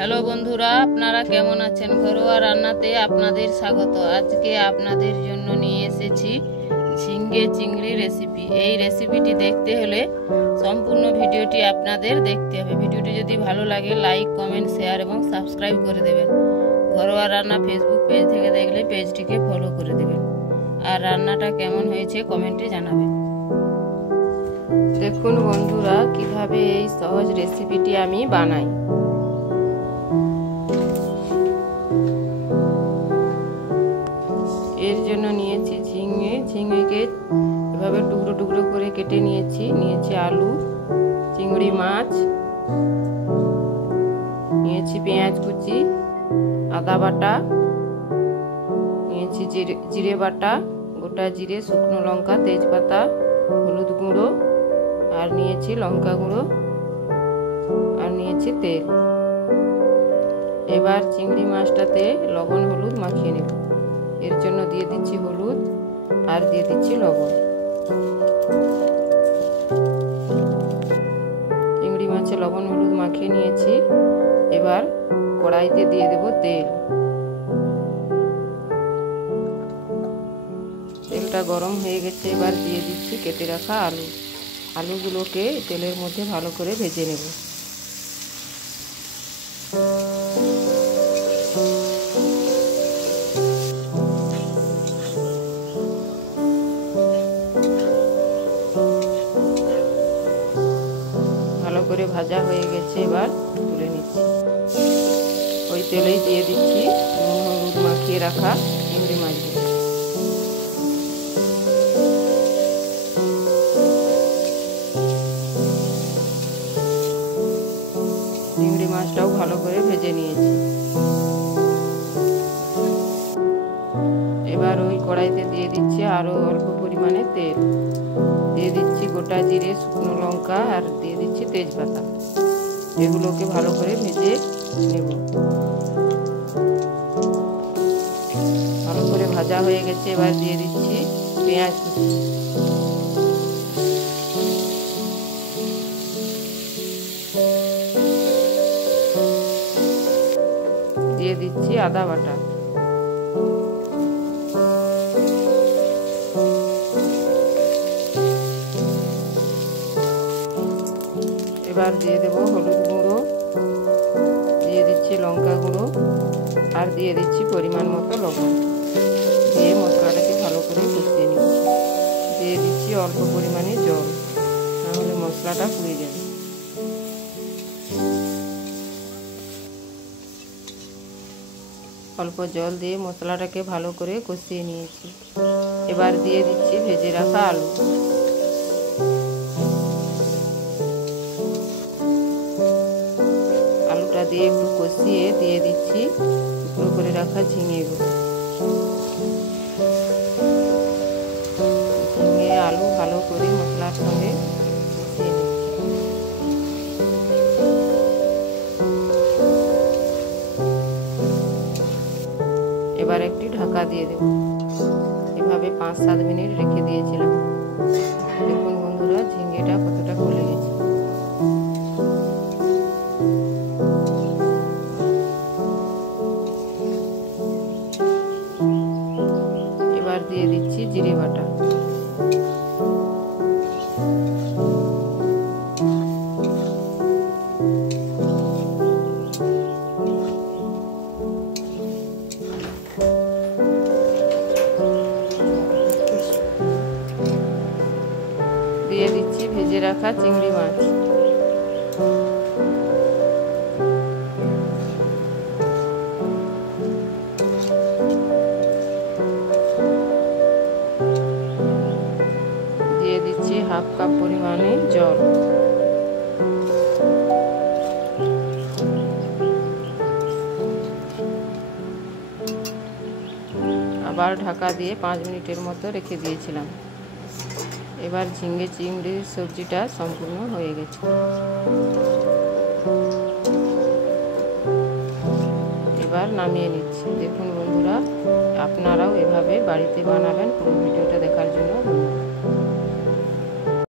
Hello বন্ধুরা, আপনারা কেমন আছেন? ঘরোয়া রান্নাতে আপনাদের স্বাগত। আজকে আপনাদের জন্য নিয়ে এসেছি ঝিঙ্গে চিংড়ি রেসিপি। এই রেসিপিটি দেখতে হলে সম্পূর্ণ ভিডিওটি আপনাদের দেখতে হবে। ভিডিওটি যদি ভালো লাগে লাইক, কমেন্ট, শেয়ার এবং সাবস্ক্রাইব করে দেবেন। ঘরোয়া রান্না ফেসবুক পেজ থেকে দেখলে পেজটিকে ফলো করে দেবেন। আর রান্নাটা কেমন হয়েছে কমেন্টে জানাবেন। দেখুন বন্ধুরা, কিভাবে এই সহজ রেসিপিটি আমি বানাই। এর জন্য নিয়েছি ঝিঙেকে এভাবে টুকরো টুকরো করে কেটে নিয়েছি আলু, চিংড়ি মাছ নিয়েছি, পেঁয়াজ কুচি, আদা বাটা নিয়েছি, জিরে বাটা, গোটা জিরে, শুকনো লঙ্কা, তেজপাতা, হলুদ গুঁড়ো, আর নিয়েছি লঙ্কা গুঁড়ো, আর নিয়েছি তেল। এবার চিংড়ি মাছটাতে লবণ হলুদ মাখিয়ে নেব। এর জন্য দিয়ে দিচ্ছি হলুদ আর দিয়ে দিচ্ছি লবণ। চিংড়ি মাছে লবণ হলুদ মাখিয়ে নিয়েছি। এবার কড়াইতে দিয়ে দেব তেল। তেলটা গরম হয়ে গেছে। এবার দিয়ে দিচ্ছি কেটে রাখা আলুগুলোকে তেলের মধ্যে ভালো করে ভেজে নেব। ভালো করে ভাজা হয়ে গেছে, এবার তুলে নিচ্ছি। ওই তেলেই দিয়ে দিচ্ছি নুন হলুদ মাখিয়ে রাখা চিংড়ি মাছগুলো। চিংড়ি মাছটাও ভালো করে ভেজে নিয়েছি। এবার ওই কড়াইতে দিয়ে দিচ্ছি আরো অল্প পরিমাণে তেল। দিয়ে দিচ্ছি গোটা জিরে, শুকনো লঙ্কা, আর দিয়ে দিচ্ছি তেজপাতা। এগুলোকে ভালো করে ভেজে নেব। ভালো করে ভাজা হয়ে গেছে। এবার দিয়ে দিচ্ছি পেঁয়াজ কুচি। দিয়ে দিচ্ছি আদা বাটা। এবার দিয়ে দেব হলুদ গুঁড়ো, দিয়ে দিচ্ছি লঙ্কা গুঁড়ো, আর দিয়ে দিচ্ছি পরিমাণ মতো লবণ। দিয়ে মশলাটাকে ভালো করে কষিয়ে নিব। দিয়ে দিচ্ছি অল্প পরিমাণে জল, নাহলে মশলাটা পুড়ে যাবে। অল্প জল দিয়ে মশলাটাকে ভালো করে কষিয়ে নিয়েছি। এবার দিয়ে দিচ্ছি ভেজে রাখা আলু। আলুটা দিয়ে একটু কষিয়ে দিয়ে দিচ্ছি টুকরো করে রাখা ঝিঙেগুলো। ঝিঙে আলু ভালো করে মশলার সঙ্গে কষিয়ে নিচ্ছি। এবার একটি ঢাকা দিয়ে দেব। এভাবে 5-7 মিনিট রেখে দিয়েছিলাম। দেখুন বন্ধুরা, ঝিঙেটা কতটা গলে গেছে। এবার দিয়ে দিচ্ছি জিরে বাটা। দিয়ে দিচ্ছি ভেজে রাখা চিংড়ি মাছ। দিয়ে দিচ্ছি 1/2 কাপ পরিমাণে জল। আবার ঢাকা দিয়ে 5 মিনিটের মতো রেখে দিয়েছিলাম। এবার ঝিঙ্গে চিংড়ির সবজিটা সম্পূর্ণ হয়ে গেছে। এবার নামিয়ে নিচ্ছি। দেখুন বন্ধুরা, আপনারাও এভাবে বাড়িতে বানাবেন। পুরো ভিডিওটা দেখার জন্য ধন্যবাদ।